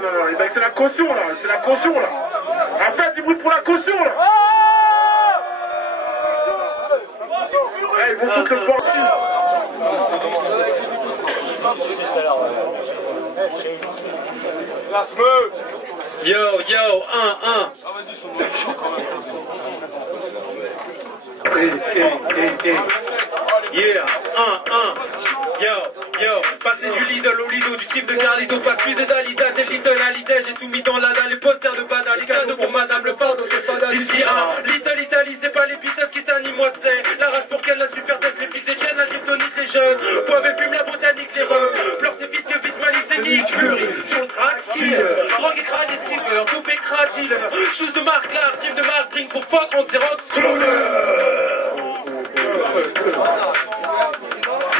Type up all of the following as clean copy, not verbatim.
non. Les mecs, c'est la caution là, c'est la caution là. En fait, du bruit pour la caution là. Ils vont foutre le banc. Yo, 1-1. Yeah, 1-1. Yo, passer du Lidl au Lido, du type de Carlito, passe plus de Dalida, tel Little Hallyday, j'ai tout mis dans la dalle, les posters de Bada, les cadeaux pour madame le fardeau de Fada. D'ici à Little Italy, c'est pas les Beatles qui t'animent, moi c'est la rage pour qu'elle la super test, les flics détiennent la kryptonite, les jeunes, boivent et fument la botanique, les reux, pleure ses fils que vis malice et Nick Fury, sur le track, skiller, drogue et crâne et skipper, coupe et crack, dealer, shoes de marque, là, stream de marque, brings pour fuck, on Xerox,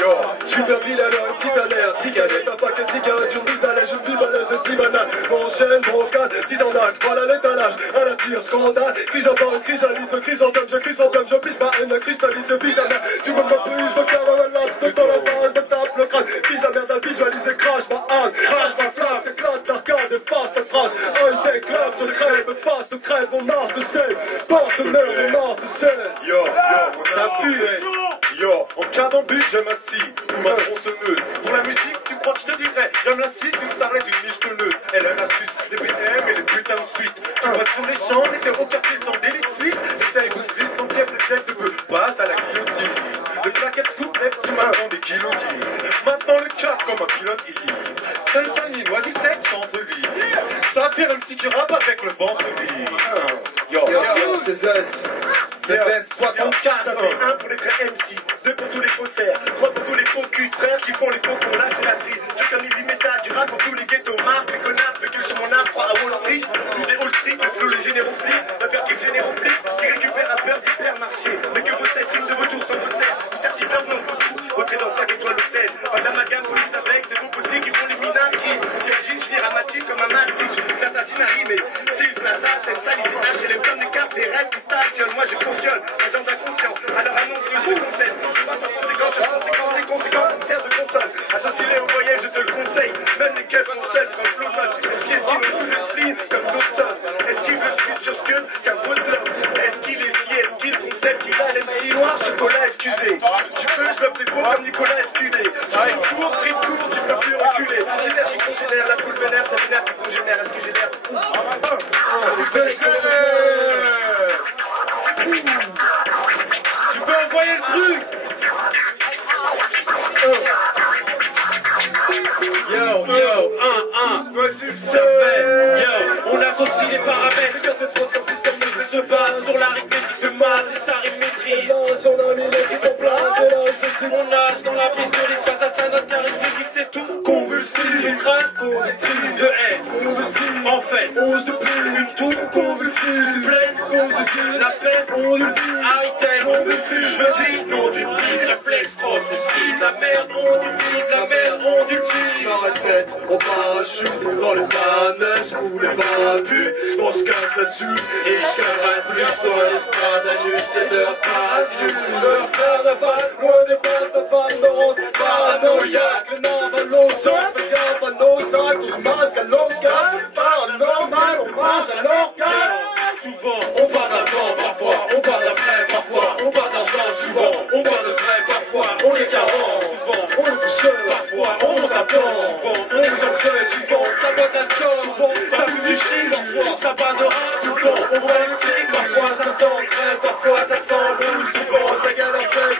Yo, super vilain, un petit alerte, giganette, un paquet de cigarettes, je vis à l'aise, je vis balèze, je suis banal, mon chaîne, brocal, titandac, voilà l'étalage, à la tire, scandale, crise en parle, crise à l'île, crise en tome, je crise en flamme, je pisse ma haine, cristallise, ce putain, tu me prise, je me clame à la laps, dans la base, je me tape le crâne, pisse la merde, visualise, crash ma âne, crash ma flamme, t'éclate, t'arcade, efface ta trace, un t'éclate, je crève, face, te crève, on marre de scène, partenaire, on marre de scène. Yo, ça pue. Yo, en cas d'embûche, j'aime assis, ou ma tronçonneuse. Pour la musique, tu crois que je te dirais, j'aime la 6, une starlet d'une niche tonneuse. Elle aime la suce, les BTM et les putains de suite. Tu vas sur les champs, les terreaux quartiers sans délit de fuite. Les tailles gousses vides, sans tiède, les têtes de bœuf, passe à la guillotine. Les plaquettes scoop, les petits marrons des kilos d'île. Maintenant le cap comme un pilote il. Seine-Saint-Denis, Noisy-Sec, centre-ville. Ça fait un MC qui rappe avec le ventre vide. Yo, c'est Zess. C'est Zess 64. Ça fait 1 pour les vrais MC, 2 pour tous les faussaires, 3 pour tous les faux culs de frères qui font les faux cons, là c'est la tri. Je comme heavy metal, du rap pour tous les ghettos, marques, les connards, spéculent sur mon âme, crois à Wall Street. Lui des Wall Street, le flow, les généraux flics, la perquise généraux flics, qui récupère à peur d'hypermarché. Mais que vos 7 rimes de vautour sont vos 7, du certifère non beaucoup, retrait dans 5 étoiles l'hôtel. Pas d'amalgame possible avec, c'est faux possible qui font les minards qui t'imagines, je suis dramatique comme un mastic, s'assassine à rimer. C'est une assassin, ça les lâche, et les plein de cartes, et reste qui stationne. Moi je cautionne, agent d'inconscient, alors annonce monsieur conseil. Passe en conséquence, c'est conséquent, concert de console. Associé au voyage, je te le conseille. Même les keufs mon seul, quand flow sonne. Même si esquive le coup de spleen, comme Dawson. Esquive le scud sur scud, comme Boston. Esquive les si, esquive le concept qui va l'MC noir, chocolat, excusez. Tu peux, je me fais beau comme Nicolas Esculé. Pris de court, tu peux plus reculer. L'énergie congénère, la foule vénère, ça vénère, tu congénères, est-ce que j'ai l'air fou? Tu peux envoyer le truc. Yo, 1-1. Ça fait. Yo, on associe les paramètres. Regarde cette phrase comme système se base sur l'arithmétique de masse et sa rime maîtrise. On nage dans la piste de l'espace à notre charismatique, c'est tout. Combustible, une trace de haine. En fait, une tour combustible, pleine, la peste, high-tech, je me dis, non du pire, réflexe, cross, le site, la merde, on du pire, la merde, on du pire. J'arrête tête, on parachute dans les manèges, je coule les parapluies, on se casse la suite, et je caresse plus dans l'estrade, la nuit, c'est l'heure avenue, leur carnaval, loin des bases de balle de ronde, paranoïaque, le navalo, j'en fais gaffe à nos sacs, on se masque à l'organe, paranormal, on marche à l'organe. Souvent, on va d'avant, parfois, on va d'après, parfois, on va d'argent, souvent, on va de vrai, parfois, on est carent, souvent, on est touché, parfois, on monte à plan, souvent, on est chanceux, souvent, ça boit d'alcool, souvent, ça pue du chine, parfois, ça bat de rap, souvent, on voit le clic, parfois, ça sent frais, parfois, ça sent rouge, souvent, ta gueule en fait,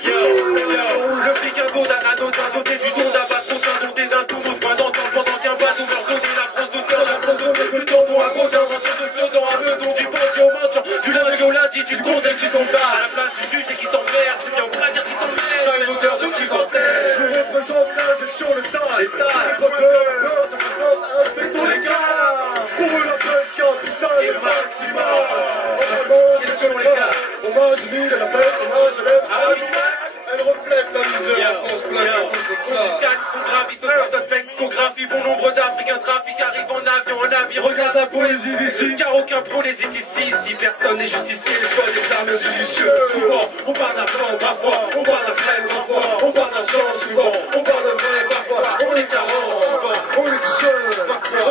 le flic un dos d'un anodin, doté du don d'un bateau, d'un doté d'un tout, on se voit d'entendre pendant qu'un bateau leur donner la France de sœur, la France de le ton, à gros d'un venture de feu dans un meudon, du bandit au maintien, du lundi au lundi, tu te comptes et qui tombe là, à la place du juge et qui t'emmerde, tu viens au craquer si t'emmerde, ça a une odeur de chrysanthème, je représente l'injection, le tas, les procureurs, la peur, ça représente inspectons les gars, pour eux la peine, capital et maximum, qu'est-ce que les gars, hommage humide à la bête, hommage à l'être, elle reflète la misère, on se plaint, on se plaint. Sont gravitos sur notre lexicographie. Bon nombre d'Africains trafic arrive en avion, en habit. Regarde la poésie d'ici, car aucun pro n'hésite ici. Si personne n'est justicier, le choix des armes judicieux. Souvent, on parle d'argent, parfois, on parle d'après, parfois, on parle d'argent, souvent, on parle de vrai, parfois, on est carent, souvent, on est touché, parfois.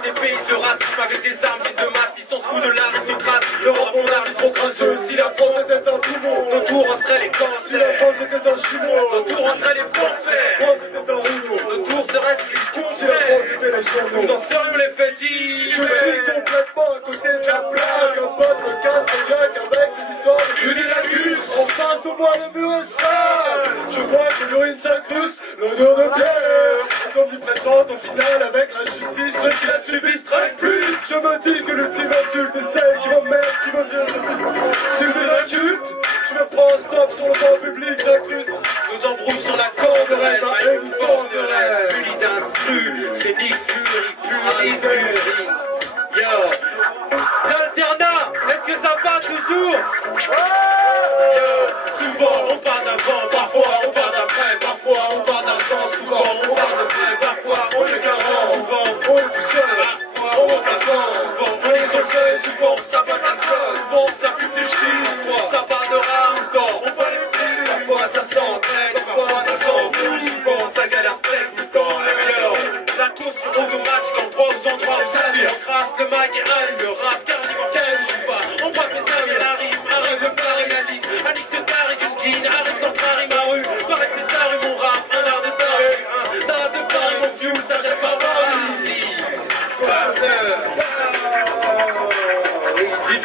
dépayse le racisme avec des armes dites de massistance, coup de l'aristocrate. L'Europe, mon art est trop crasseux. Si la France était un poumon, nos tours en seraient les cancers. Si la France était un chimon, nos tours en seraient les forfaits. La France était un rouleau, nos tours seraient ce qu'ils si la France comptaient. était les journaux. Nous en serions les fétiches. Je suis complètement à côté de la plaque. Un pote me casse le jack avec ses histoires de Unilagus. en face de moi, le mur est sale. Je vois que l'urine s'incruste, l'odeur de bière. Comme dit présente au final avec la justice, ceux qui la subissent traînent plus. Je me dis que l'ultime insulte est celle qui m'emmerde, qui me vient subir un culte. Je me prends un stop sur le banc public, j'accuse. Nous embrouillons sur la corderelle, et nous forteresse. Puli d'instru, c'est Nick Fury, Fury. Yo, l'alternat, est-ce que ça va toujours? Yo, souvent on parle d'avant, parfois on parle d'après, parfois on parle d'argent, souvent on parle de près, parfois on est garant, souvent on est tout seul, parfois on monte avant, souvent on est sur le seuil, souvent ça va d'accord, souvent ça fume du shit, parfois ça parle de rare, souvent on voit les flux, parfois ça s'entraîne, parfois ça s'embrouille, souvent ça galère sec, tout le temps les meilleurs. La course automatique en trois endroits où ça dit, on crasse le mic et allume le rap, car niveau quel je suis pas, on braque mes amis à la rime, arrête de parer la ligne, Alix se taré d'une guine, arrête sans Paris ma rue, paraît que c'est ta rue mon rap, un art de taré, un art de Paris mon fuel, ça jette pas mal. DJ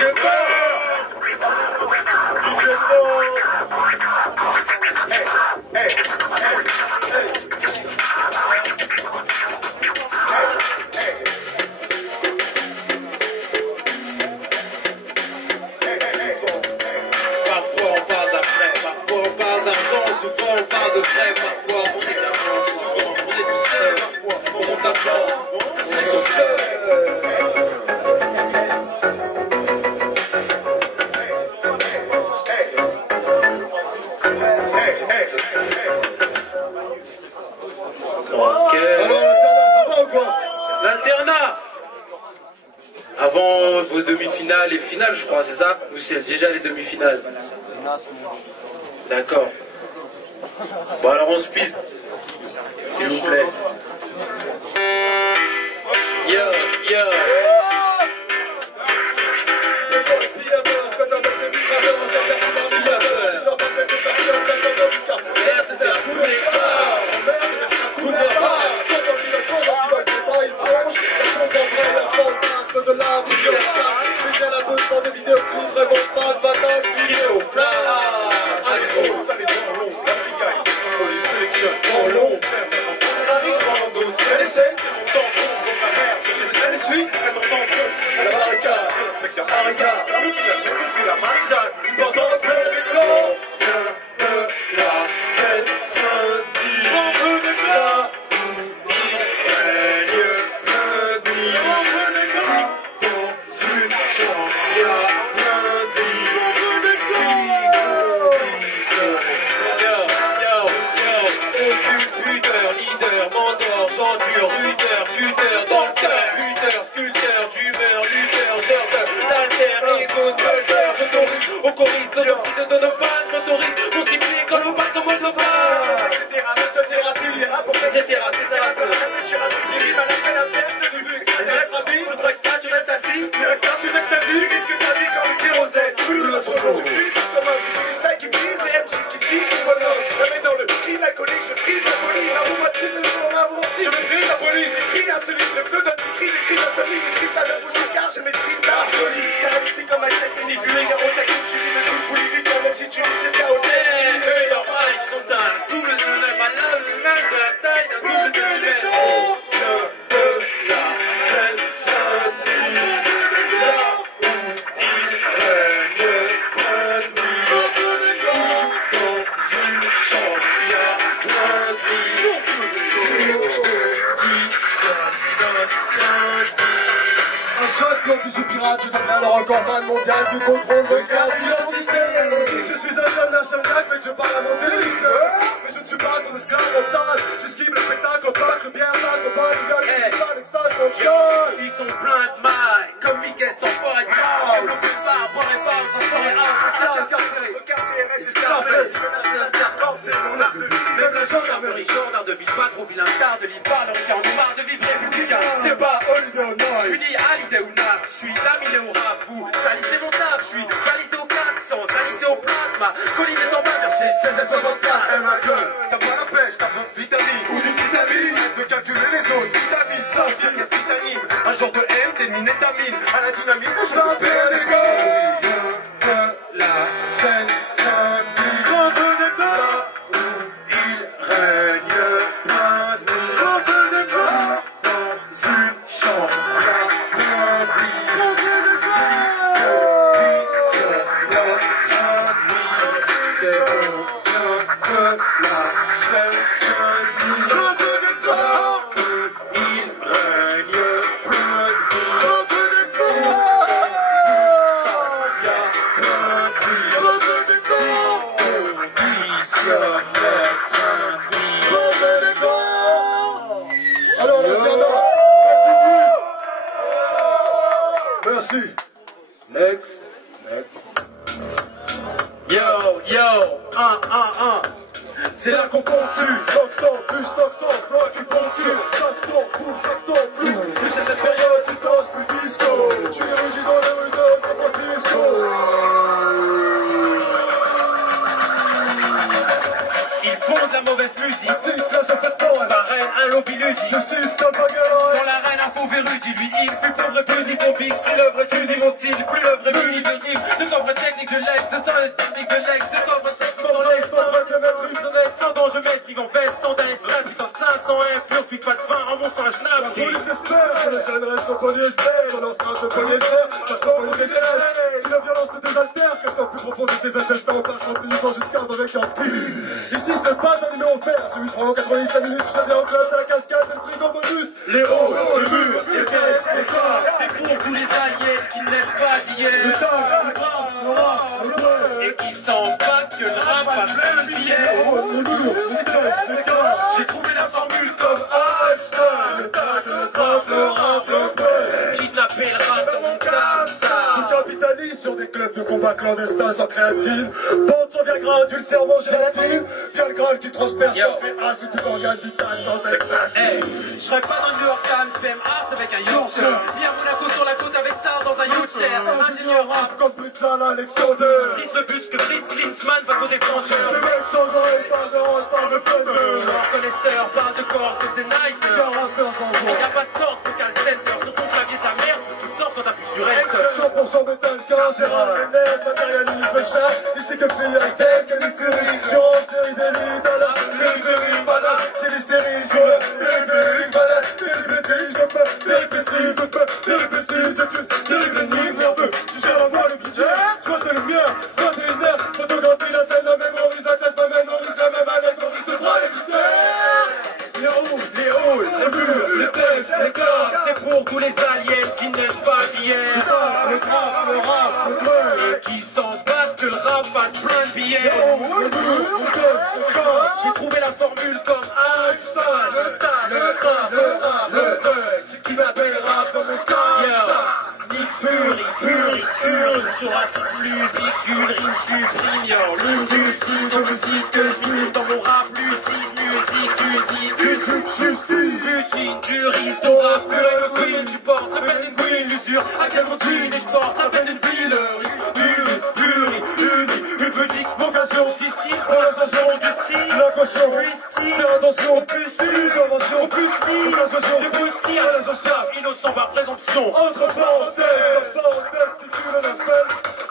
Parfois on parle d'après, parfois on parle d'argent, souvent on parle de vrai, parfois on est d'argent, souvent on est tout seul, parfois on monte d'argent, on est tout seul. Ok. L'internat. Avant vos demi-finales et finales, je crois, c'est ça? Ou c'est déjà les demi-finales? D'accord. Bon alors on speed, s'il vous plaît. Yo, yo. De la vidéo mais j'ai la besoin de vidéos courtes, vraiment pas de bataille vidéo flash. Allez, oh, ça les temps longs, les gars, ici, on les sélectionne trop long. On arrive dans l'endos, c'est l'essai, c'est mon temps pour ma mère. Je sais les suites, c'est mon temps pour. À la barricade, inspecteur Haricard, la route, c'est la maréchale. Pendant le peloton de la Seine-Saint-Denis, on veut des plats. J'endure, rudeur, tuteur, dans le cœur, buteur, sculpteur, d'humeur, lutteur, sorteur, d'alter, égo, dolter, j'autorise, au choriste, l'autopsie de Donovan, j'autorise, mon cyclique, quand l'on parle de mode global. Etc, ma seule thérapie, apporter, etc, c'est à la peur. Je suis ravi, il rime à la peine, la perte de début, etc, rapide, notre extra, tu restes assis, tu restes là, tu extasie, qu'est-ce que t'as vu quand le kérosène, je glisse, comme un freestyle qui brise, les M6 qui signent, le bonhomme, la main dans le crime, la colique, je brise la folie, la roue, ma tête, le jour, ma roue, je brise la police, écrit un solide, le feu d'un écrit, l'écrit d'un solide, l'écrit d'un impossible, car je maîtrise la solide, caractéristique comme un chèque, ni vu les gars, on t'inquiète, tu lis le tout, folie, vite, même si tu lis, c'est bien au tête, et leurs mains, ils sont un double de même, à l'âme, le même de la taille d'un double de de la Seine-Saint-Denis, là où il règne tranquille, dans une chambre, il y a plein de Un choc comme je suis pirate, je deviens le recordman mondial du contrôle de carte d'identité. Je suis un jeune national, mais je parle à mon délice. Mais je ne suis pas un esclave mental. J'esquive le spectacle, pas le bien, ça se passe, il y a une extase mondiale. Ils sont pleins de mailles, comme Mickey, c'est enfoiré de maille. Développé par, boire et par, sans soirée, social, carcéré. Le quartier reste esclavage, c'est mon art de vie. Même la gendarmerie, gendarme de ville, pas trop vilain, star de livre, parle en cas, on nous marre de vivre républicain. C'est pas Holiday, non. Je suis ni Hallyday ou Nas, je suis laminé au rap. Vous salissez mon taf, je suis balisé au casque sans salisser au plat. Ma colline est en bas, j'ai 16 et 64. Elle m'a gueule, t'as pas la pêche, t'as besoin de vitamines ou d'une vitamine. De calculer les autres, vitamines, ça, qu'est-ce qui t'anime? Un genre de haine, c'est une étamine. À la dynamite, je m'appelle des gars. De la Seine-Saint-Denis, grand de débat, où il règne plein de grand de débat, dans une chambre, la Paris, grand de débat, qui se la traduit, c'est au bien de la Seine-Saint-Denis, grand de débat, où il règne plein de grand de débat. Alors merci. Next. Yo, C'est là qu'on ponctue. Toc-toc, plus toc-toc, toi tu ponctues. Toc-toc, toc-toc, plus. Plus à cette période, tu danses plus disco. Je suis érudit dans les rues de San Francisco. ils font de la mauvaise musique. Cite la Jean-Pétron, Pareil, un lobby ludie. je cite Tom Bagueroy. Dans l'arène, un faux vérudi, lui, il fut pauvre petit ton pic. C'est l'œuvre étudie mon style, plus l'œuvre muni de hymne. De coffre technique de l'ex, de sang les techniques de l'ex, de coffre technique dans l'ex, sans sans dont je m'intrigue en veste, dans un espace, putain 500 impurs, suis pas de vin, en mon sang, je La n'aime police espère que les jeunes restent au polyester. Dans leur strasse de polyester, façon polymésère. Si la violence te désaltère, qu'est-ce qu'en plus profond de tes intestins, on passe rapidement jusqu'à avec un pili. Ici, ce n'est pas un numéro vert, c'est 8 francs 88 minutes, je viens au club de la cascade, et le frigo bonus. Les hauts, le mur, les caisses, les corps. c'est pour tous les alliés qui ne laissent pas Le d'hier. tag, le rap, le rap, le bleu. Et qui s'en battent que le rap fasse plein de billets. Le mur, les caisses, les corps. J'ai trouvé la formule comme Einstein, le tag, le rap, le rap, le bleu. kidnapper le rap dans mon Je cap. capitalise sur des clubs de combat clandestins sans créatine. Bande sans Viagra, d'ulcèrement gélatine. Bien le Graal qui transperce Yo. ton PA sous tout organe vital sans ecstasy. Hey, je serais pas dans New York Times, PM Arts avec un Yorkshire. Viens à Monaco sur la côte avec ça dans un yacht cher. Ingénieur rap, Comme Pritchard Alexander. brise le but que Chris Klinsmann face aux défenseurs. Les mecs sans droit, ils parlent de rôle, parlent de thunder. Genre connaisseur, parle de corps, que c'est nice. Qu'un rappeur sans voix. Y'a pas de corde, focal center. Sur ton clavier de la merde, c'est ce qui sort quand t'appuies sur Enter. 100% métal, carcéral, ménage, matérialisme, chat. Ici que fille avec tel que les furies. Science, série d'élite, à la périphérie, malade. C'est l'hystérie sur le périphérique, malade. Péripétie, je peux, péripétie, je peux, péripétie, c'est une terrible énigme, nerveux. Tu cherches à moi le billet, soit t'es le mien, soit t'es une merde. Photographie, la scène, la mémorise, la tâche, ma mémorise, la même allégorie, de bras, les viscères. Les halls, les murs, les tests, les classes. C'est pour tous les aliens qui ne naissent pas d'hier. Le trap, le rap, le bleu. Et qui s'en battent que le rap fasse plein de billets. Le mur, le test, le corps. J'ai trouvé la formule comme Einstein, le tag, le rap, le rap, le bug. C'est ce qui m'appelle rap dans mon corps. Yo, ni puri, urine sur racisme ludicule, rime supprime, yo, l'une du style de musique que je mime dans mon rap lucide, musique, Justice. Butine, du rime, ton rap, le queen, tu portes la peine d'une queen, l'usure, à quel mon jean, et je porte la peine d'une ville, puri, une petite vocation, style, relation de style, La caution, freestyle, fais attention, plus innovation, plus style, association, de boustir, associable, innocent par présomption. entre parenthèses, titule l'appel.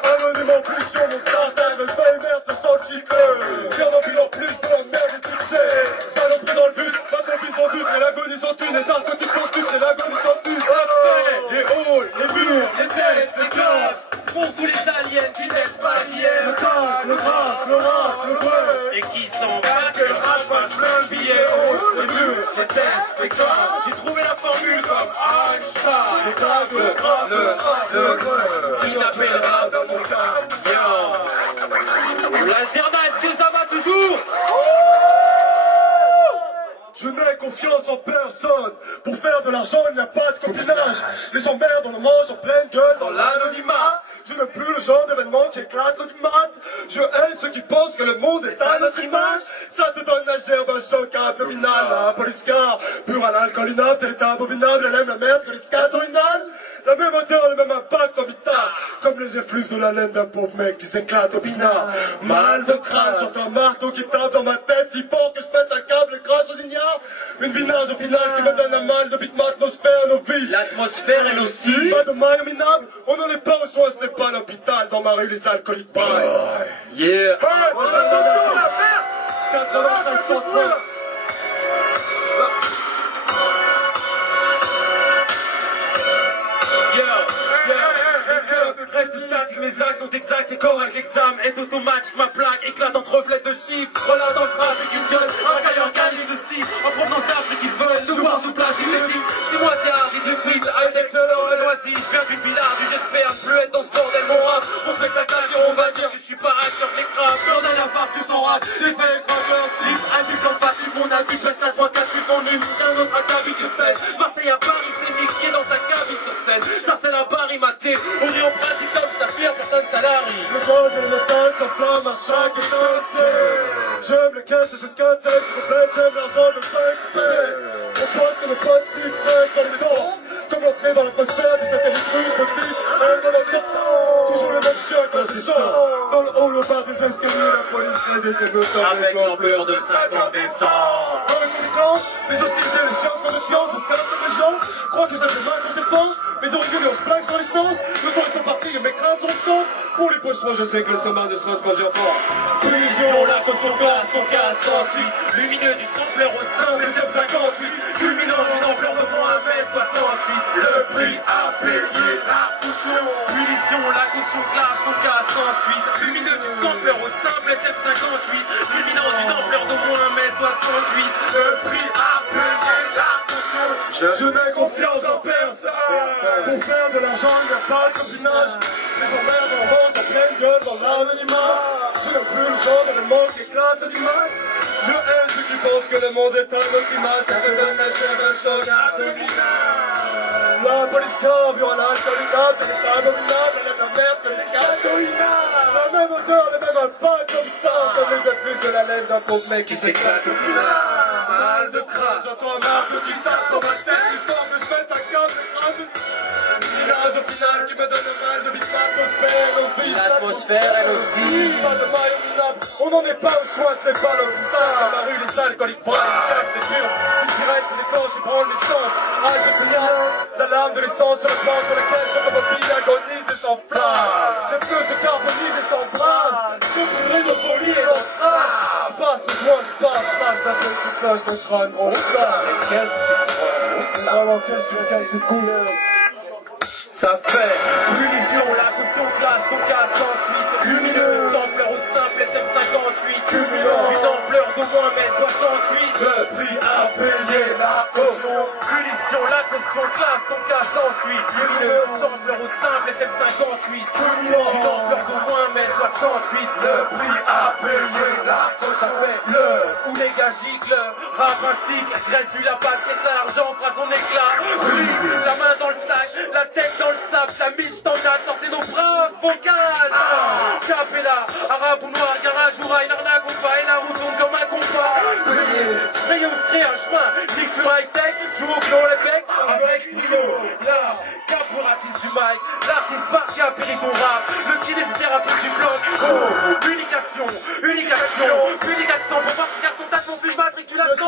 Anonymement plus sur mon startime, elle fait merde, ça sent le kicker. Tchernobyl en plus de la merde et tout c'est. Saloperie dans le bus, la tombie sans doute, et l'agonie sans thune, et narcotique sans tube, c'est l'agonie sans tube. Les halls, les murs, les tests, les classes, pour tous les aliens qui naissent pas Le d'hier. tag, le rap, le rap, le bleu. Et qui s'en battent que le rap fasse plein de billets. Oh, les murs, les tests, les classes. J'ai trouvé la formule comme Einstein. Le tag, le rap, le rap, le bleu. Qui n'appelle rap dans mon cas. Yo. L'alternat, est-ce que ça va toujours? Je n'ai confiance en personne. Pour faire de l'argent, il n'y a pas de copinage. Les emmerdes, on en mange en pleine gueule dans l'anonymat. Je ne plus le genre d'événement qui éclate du mat. Je hais ceux qui pensent que le monde est à notre image. Ça te donne la gerbe, un choc abdominal. La police car, pur à l'alcool inapte, elle est abominable, elle aime la merde que les scatorinales. La même odeur, le même impact orbital. Comme les effluves de la laine d'un pauvre mec qui s'éclate au pinard. Mal de crâne, j'entends un marteau qui tape dans ma tête. Il faut que je pète un câble grâce aux ignares. Une binage au final qui me donne un mal de bite atmosphère, nos vies. L'atmosphère elle aussi. Pas de maille minable, on n'en est pas au soin, ce n'est pas l'hôpital. Dans ma rue, les alcooliques pareil. Yeah. 85 Reste statique, mes actes sont exacts et corrects. L'examen est automatique, ma plaque éclate entre reflets de chiffres. Voilà dans le trafic une gueule, racaille organise ceci. En provenance d'Afrique, ils veulent nous voir sous place illégique. Si moi c'est Harry de suite, avec excellent et loisir. Je viens d'une village où j'espère ne plus être dans ce bordel. Mon rap, mon spectacle, on va dire que je suis pas acteur les crabes. Bordel à part, tu s'en rap, j'ai fait craquer un slip. Agile comme Patrick, mon avis, pèse la 34 plus mon hume. Qu'un autre acabit que c'est. Marseille à Paris, c'est Mick qui est dans sa cabine sur scène. Ça c'est la barre immatée, on est en pratique comme ça pire, personne salarie. Le gaz et le métal s'enflamment à chaque étincelle. J'aime les caisses et c'est ce qu'un texte complète, j'aime l'argent de chaque extrait. On pense que le poste dit presse sur les torches. Comme entrer dans l'atmosphère du satellite russe, le beat, un dans le sang. Toujours le même chien quand je sors. Dans le haut, le bas des escaliers, la police et des émeutes. Avec l'ampleur de 50 décembre. Dans les conséquences, les hostilités, les sciences, quand de science, on se calme sur les gens. Crois que je lève les mains quand je dépense. Mes origines, on se plaque sur l'essence. Le temps ils sont partis et mes craintes sont sans. Pour les pochetrons, je sais que l'estomac ne se rase quand j'y apporte. Collision, la cause son glace, ton casse ensuite. Lumineux du sampleur au sein des M58. Culminant d'une ampleur de moins 1m68. Le prix à payer, la caution. Munition, la caution glace, ton casse ensuite. Lumineux du sampleur au simple SM58. Culminant d'une ampleur de moins 1m68. Le prix à payer, la caution. Je n'ai confiance en personne. Pour faire de l'argent, il n'y a pas de copinage. Les emmerdes en rose, en pleine gueule dans l'anonymat. Je n'ai plus le temps d'événements qui éclatent du mat. Je hais ceux qui pensent que le monde est un optimat. Ça te donne la chair d'un choc abdominal. La police carbure à l'alcool inapte, elle est abominable, elle aime la merde comme les scatorinales. La même odeur, le même impact orbital, comme les effluves de la laine d'un pauvre mec qui s'éclate au pinard. Mal de crâne, j'entends un marteau qui tape dans ma tête, il faut que je mette un câble écrase. Village au final qui me donne mal de bite atmosphère, nos vies. L'atmosphère elle aussi. Pas de maille minable, on n'en est pas au soin, ce n'est pas l'hôpital. Dans ma rue, les alcooliques braillent, ils cassent les murs. Une sirène sur les cloches, ils branlent l'essence. Ah, je signale, la lame de l'essence sur la planche sur laquelle l'automobile agonise et s'enflamme. Les pneus se carbonisent et s'embrasent. Je voudrais nos folie et l'entrave. Je passe le joint, je passe, je lâche la tête, je flush mon crâne, on s'arrête. Qu'est-ce que c'est? Alors, qu'est-ce que tu casses les couilles? Ça fait munition, la caution classe, ton casse ensuite. Lumineux, sampleur au simple SM58. Culminant d'une ampleur d'au moins 1m68. Le prix à payer, la caution. Munition, la caution classe, ton casse ensuite. Lumineux, sampleur au simple SM58. Culminant d'une ampleur d'au moins 1m68. Le prix à payer, la caution. Ça fait l'heure où les gars giclent. Rap un cycle, reste lui la paquette, l'argent fera son éclat. Oui, la main dans le sac, la tête dans le sable, la miche standard, sortez nos braves focages. Capella, arabe ou noir, garage ou rail, l'arnaque ou pas, et la route tourne comme un compas. Sprayez ou se un chemin, Nick Fur high-tech, joue au clon les becs, avec Nino. Là, cap pour artiste du mic, l'artiste parti a péri ton rap, le kinésithérapeute du bloc. Oh, unication, unication, unication, pour voir ce garçon tape mon plus matriculation.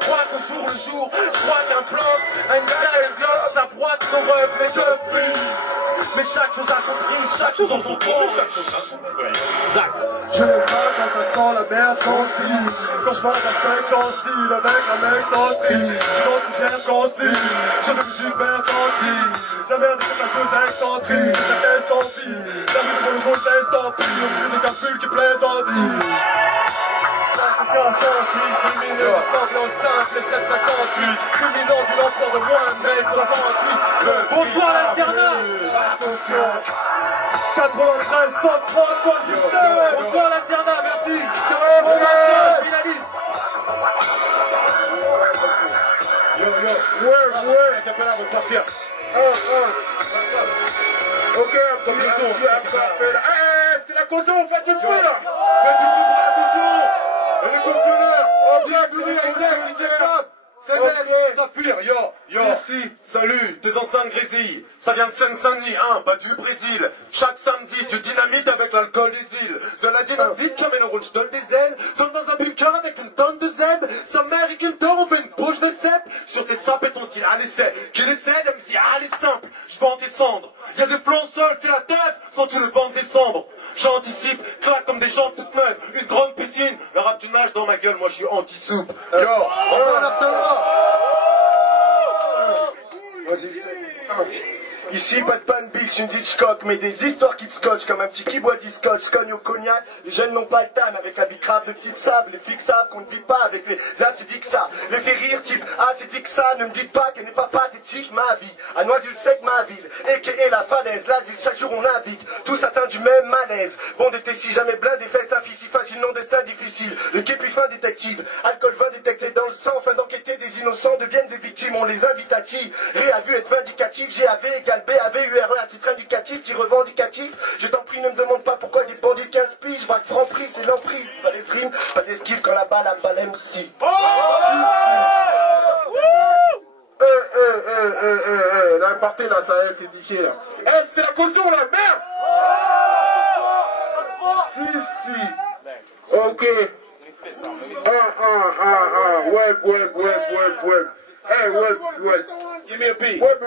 Crois qu'au jour le jour, je crois qu'un plan, une dalle, un bloc, ça broite nos reflets de prix. Mais chaque chose a son prix, chaque chose en son temps, chaque chose a son prix. Exact. Je le crains quand ça sent la merde sans style. Quand je marche à steak sans style, avec un mec sans style. Silence me gère sans style, je deviens super tranquille. La merde est la chose excentrique, sa caisse tant pis. La rue pour le gros test tant pis, au plus de calcul qui plaisantille. Lumineux, sample au simple, les 758. Culminant d'une ampleur de moins de 68. Bonsoir l'alternat. Attention. 93, 130, Bonsoir l'alternat, merci. Finaliste. Ouais, t'as pas l'air de partir. Ok, C'était la caution, faites du bruit là. Faites du bruit pour la caution. Et les cautionnaires, bienvenue au deck DJ Pop. C'est Saphir, yo, salut, tes enceintes grésillent. Ça vient de Seine-Saint-Denis, bas du Brésil. Chaque samedi, tu dynamites avec l'alcool des îles. De la dynamite qui amène au rouge, je donne des ailes. Donne dans un bunker avec une tonne de zèbres. Sa mère et qu'une on fait une bouche de cèpe. Sur tes sapes et ton style à l'essai. Qu'il essaie, même si elle est simple, je vais en descendre. Y'a des flancs seuls, c'est la teuf, sans tu le vent de décembre. J'anticipe, claque comme des jambes toutes neuves. Une grande piscine, le rap tu nages dans ma gueule, moi je suis anti-soupe. Yo, on va la Ici, pas de panne biche, une Hitchcock, mais des histoires qui te scotchent comme un petit qui boit du scotch, cogne au cognac. Les jeunes n'ont pas le tan avec la bicrave de petites sables. Les flics savent qu'on ne vit pas avec les c'est dit que ça. Les fait rire type c'est dit que ça. Ne me dites pas qu'elle n'est pas pathétique, ma vie. À Noisy-le-Sec, ma ville. Et la falaise, l'asile, chaque jour on navigue. Tous atteints du même malaise. Bon d'été si jamais blindé, festin, si facile, non destin difficile. Le képi fin détective. Alcool vin détecté dans le sang, afin d'enquêter, des innocents deviennent des victimes. On les invite à ti. Ré a vu être vindicatif, GAV égale BAV, URE à titre indicatif, ti revendicatif. Je t'en prie, ne me demande pas pourquoi des bandits 15 piges. Braque franc prix, c'est l'emprise. Pas d'escrime, pas d'esquive quand la balle MC. Dans le party là, ça y est, c'est niqué là. C'était la caution là, merde. Si. Ok. Web. Hey, web. Give me a beat. Web,